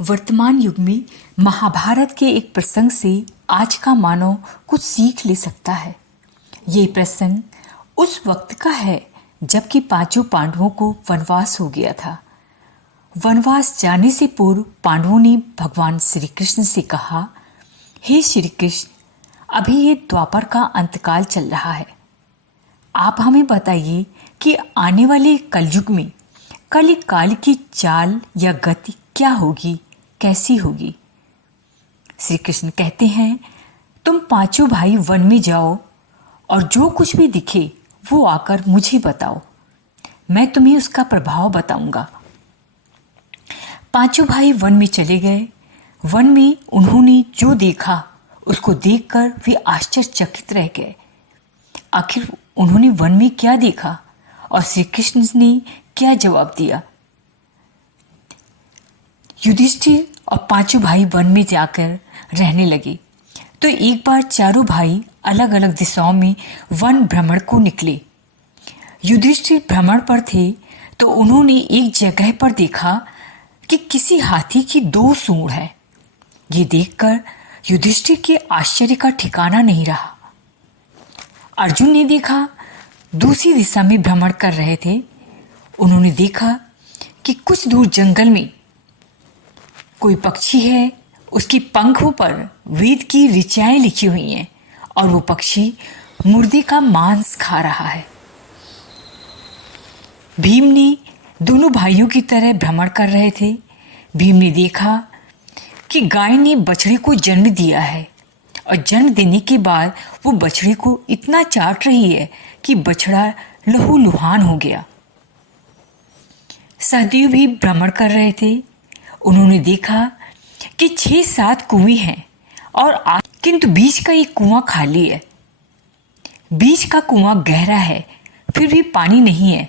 वर्तमान युग में महाभारत के एक प्रसंग से आज का मानव कुछ सीख ले सकता है। ये प्रसंग उस वक्त का है जबकि पांचों पांडवों को वनवास हो गया था। वनवास जाने से पूर्व पांडवों ने भगवान श्री कृष्ण से कहा, हे श्री कृष्ण, अभी ये द्वापर का अंतकाल चल रहा है। आप हमें बताइए कि आने वाले कलयुग में कली काल की चाल या गति क्या होगी, कैसी होगी। श्री कृष्ण कहते हैं, तुम पांचों भाई वन में जाओ और जो कुछ भी दिखे वो आकर मुझे बताओ, मैं तुम्हें उसका प्रभाव बताऊंगा। पांचों भाई वन में चले गए। वन में उन्होंने जो देखा उसको देखकर वे आश्चर्यचकित रह गए। आखिर उन्होंने वन में क्या देखा और श्री कृष्ण ने क्या जवाब दिया। युधिष्ठिर और पांचों भाई वन में जाकर रहने लगे तो एक बार चारों भाई अलग अलग दिशाओं में वन भ्रमण को निकले। युधिष्ठिर भ्रमण पर थे तो उन्होंने एक जगह पर देखा कि किसी हाथी की 2 सूंड है। ये देखकर युधिष्ठिर के आश्चर्य का ठिकाना नहीं रहा। अर्जुन ने देखा, दूसरी दिशा में भ्रमण कर रहे थे। उन्होंने देखा कि कुछ दूर जंगल में कोई पक्षी है, उसकी पंखों पर वेद की ऋचाएं लिखी हुई हैं और वो पक्षी मुर्दे का मांस खा रहा है। भीम ने दोनों भाइयों की तरह भ्रमण कर रहे थे। भीम ने देखा कि गाय ने बछड़े को जन्म दिया है और जन्म देने के बाद वो बछड़े को इतना चाट रही है कि बछड़ा लहूलुहान हो गया। सहदेव भी भ्रमण कर रहे थे। उन्होंने देखा कि 6-7 कुएं हैं और किंतु बीच का एक कुआं खाली है। बीच का कुआं गहरा है, फिर भी पानी नहीं है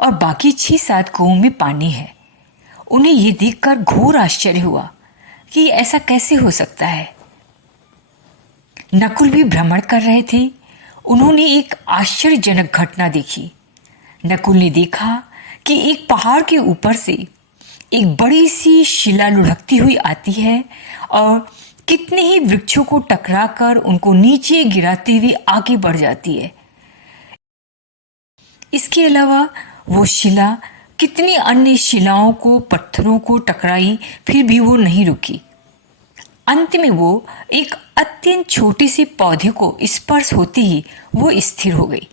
और बाकी 6-7 कुओं में पानी है। उन्हें यह देखकर घोर आश्चर्य हुआ कि ऐसा कैसे हो सकता है। नकुल भी भ्रमण कर रहे थे। उन्होंने एक आश्चर्यजनक घटना देखी। नकुल ने देखा कि एक पहाड़ के ऊपर से एक बड़ी सी शिला लुढ़कती हुई आती है और कितने ही वृक्षों को टकराकर उनको नीचे गिराते हुए आगे बढ़ जाती है। इसके अलावा वो शिला कितनी अन्य शिलाओं को, पत्थरों को टकराई, फिर भी वो नहीं रुकी। अंत में वो एक अत्यंत छोटे से पौधे को स्पर्श होते ही वो स्थिर हो गई।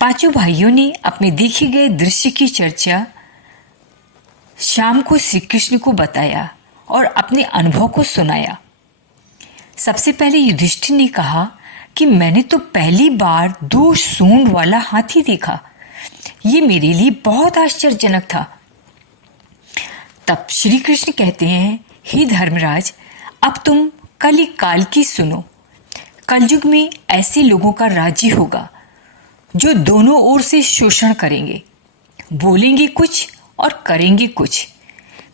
पांचों भाइयों ने अपने देखे गए दृश्य की चर्चा शाम को श्री कृष्ण को बताया और अपने अनुभव को सुनाया। सबसे पहले युधिष्ठिर ने कहा कि मैंने तो पहली बार 2 सूंड वाला हाथी देखा। ये मेरे लिए बहुत आश्चर्यजनक था। तब श्री कृष्ण कहते हैं, हे धर्मराज, अब तुम कली काल की सुनो। कलयुग में ऐसे लोगों का राज्य होगा जो दोनों ओर से शोषण करेंगे, बोलेंगे कुछ और करेंगे कुछ,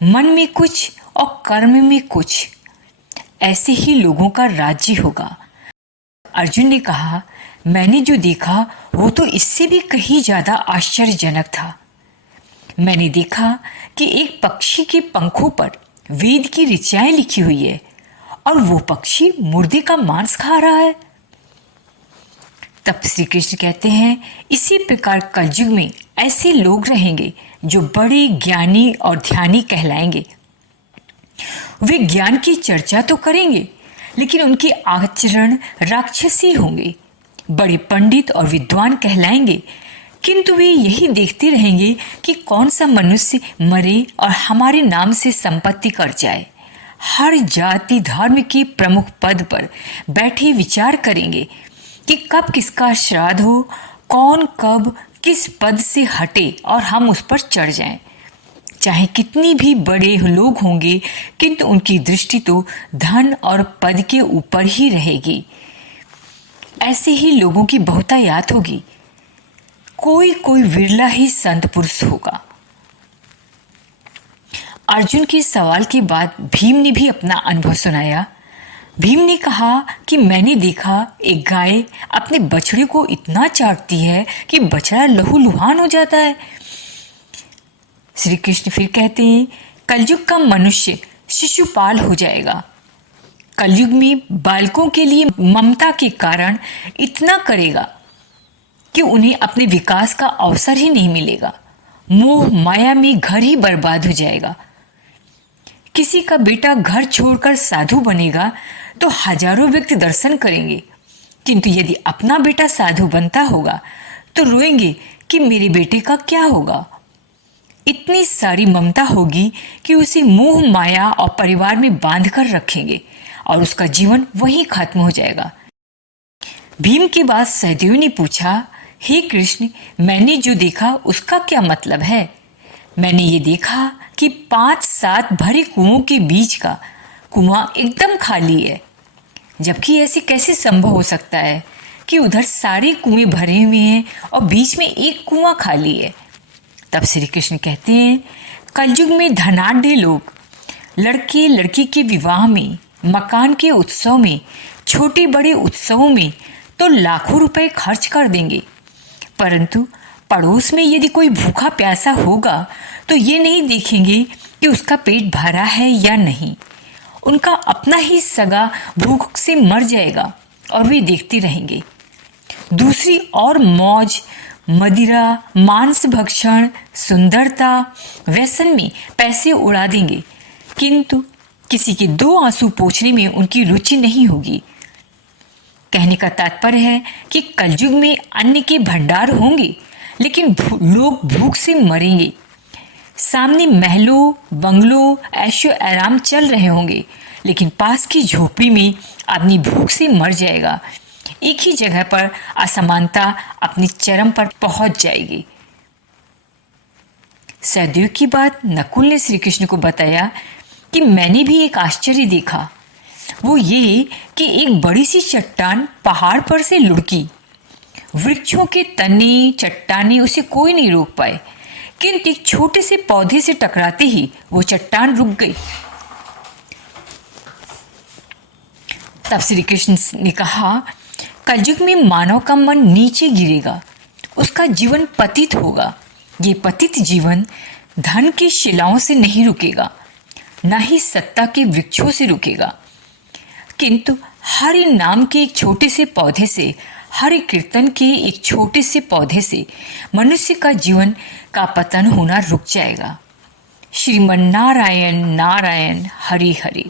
मन में कुछ और कर्म में कुछ। ऐसे ही लोगों का राज्य होगा। अर्जुन ने कहा, मैंने जो देखा वो तो इससे भी कहीं ज्यादा आश्चर्यजनक था। मैंने देखा कि एक पक्षी के पंखों पर वेद की ऋचाएं लिखी हुई है और वो पक्षी मुर्दे का मांस खा रहा है। तब श्री कृष्ण कहते हैं, इसी प्रकार कलयुग में ऐसे लोग रहेंगे जो बड़े ज्ञानी और ध्यानी कहलाएंगे। वे ज्ञान की चर्चा तो करेंगे लेकिन उनके आचरण राक्षसी होंगे। बड़े पंडित और विद्वान कहलाएंगे किंतु वे यही देखते रहेंगे कि कौन सा मनुष्य मरे और हमारे नाम से संपत्ति कर जाए। हर जाति धर्म के प्रमुख पद पर बैठे विचार करेंगे कि कब किसका श्राद्ध हो, कौन कब किस पद से हटे और हम उस पर चढ़ जाएं। चाहे कितनी भी बड़े लोग होंगे किंतु उनकी दृष्टि तो धन और पद के ऊपर ही रहेगी। ऐसे ही लोगों की बहुतायत होगी। कोई कोई विरला ही संत पुरुष होगा। अर्जुन के सवाल के बाद भीम ने भी अपना अनुभव सुनाया। भीम ने कहा कि मैंने देखा एक गाय अपने बछड़े को इतना चाटती है कि बछड़ा लहूलुहान हो जाता है। श्री कृष्ण फिर कहते हैं कलयुग का मनुष्य शिशुपाल हो जाएगा। कलयुग में बालकों के लिए ममता के कारण इतना करेगा कि उन्हें अपने विकास का अवसर ही नहीं मिलेगा। मोह माया में घर ही बर्बाद हो जाएगा। किसी का बेटा घर छोड़कर साधु बनेगा तो हजारों व्यक्ति दर्शन करेंगे, किंतु यदि अपना बेटा साधु बनता होगा तो रोएंगे कि मेरे बेटे का क्या होगा। इतनी सारी ममता होगी कि उसे मोह माया और परिवार में बांध कर रखेंगे और उसका जीवन वहीं खत्म हो जाएगा। भीम के बाद सहदेव ने पूछा, हे कृष्ण, मैंने जो देखा उसका क्या मतलब है? मैंने ये देखा कि 5-7 भरे कुओं के बीच का कुआं एकदम खाली है। जबकि ऐसे कैसे संभव हो सकता है कि उधर सारे कुएं भरे हुए हैं और बीच में एक कुआं खाली है? तब श्री कृष्ण कहते हैं, कलयुग में धनाढ्य लोग लड़के लड़की के विवाह में, मकान के उत्सव में, छोटे बड़े उत्सवों में तो लाखों रुपए खर्च कर देंगे, परंतु पड़ोस में यदि कोई भूखा प्यासा होगा तो ये नहीं देखेंगे कि उसका पेट भरा है या नहीं। उनका अपना ही सगा भूख से मर जाएगा और वे देखते रहेंगे। दूसरी और मौज, मदिरा, मांस भक्षण, सुंदरता, व्यसन में पैसे उड़ा देंगे, किंतु किसी के 2 आंसू पोंछने में उनकी रुचि नहीं होगी। कहने का तात्पर्य है कि कलयुग में अन्न के भंडार होंगे, लेकिन लोग भूख से मरेंगे। सामने महलों बंगलों ऐशो आराम चल रहे होंगे, लेकिन पास की झोपड़ी में आदमी भूख से मर जाएगा। एक ही जगह पर असमानता अपने चरम पर पहुंच जाएगी। सहदेव की बात नकुल ने श्री कृष्ण को बताया कि मैंने भी एक आश्चर्य देखा। वो ये कि एक बड़ी सी चट्टान पहाड़ पर से लुढ़की। वृक्षों के तने चट्टाने उसे कोई नहीं रोक पाए, किंतु एक छोटे से पौधे से टकराते ही वो चट्टान रुक गई। तब श्री कृष्ण ने कहा, कलयुग में मानव का मन नीचे गिरेगा, उसका जीवन पतित होगा। ये पतित जीवन धन की शिलाओं से नहीं रुकेगा, न ही सत्ता के वृक्षों से रुकेगा, किंतु हरि नाम के एक छोटे से पौधे से, हरि कीर्तन के एक छोटे से पौधे से मनुष्य का जीवन का पतन होना रुक जाएगा। श्रीमन नारायण नारायण हरि हरि।